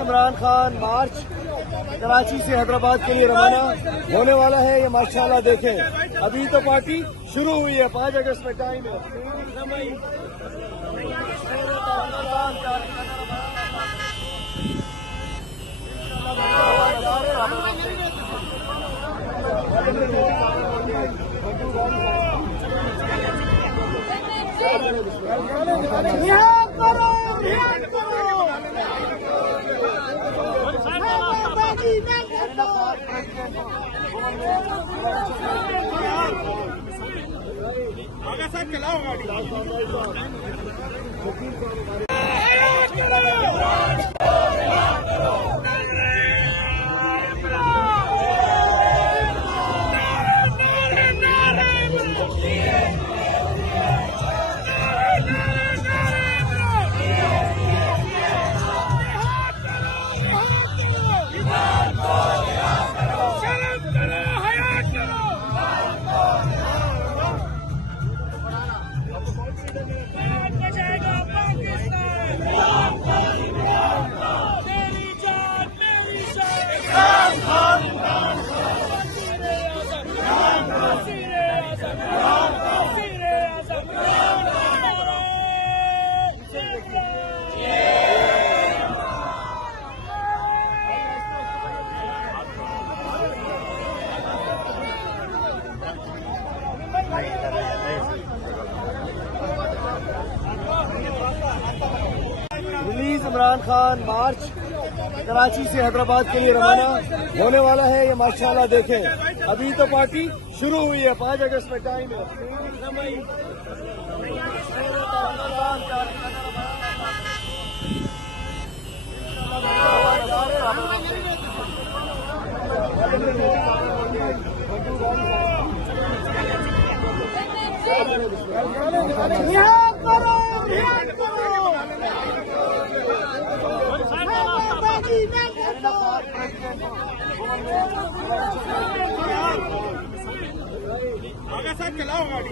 इमरान खान मार्च कराची से हैदराबाद के लिए रवाना होने वाला है। ये माशाल्लाह देखें, अभी तो पार्टी शुरू हुई है, 5 अगस्त में टाइम है। आगे सर चलाओ गाड़ी। रिलीज इमरान खान मार्च कराची से हैदराबाद के लिए रवाना होने वाला है। ये माशाल्लाह देखें, अभी तो पार्टी शुरू हुई है, 5 अगस्त में टाइम है। आगे सर चलाओ गाड़ी।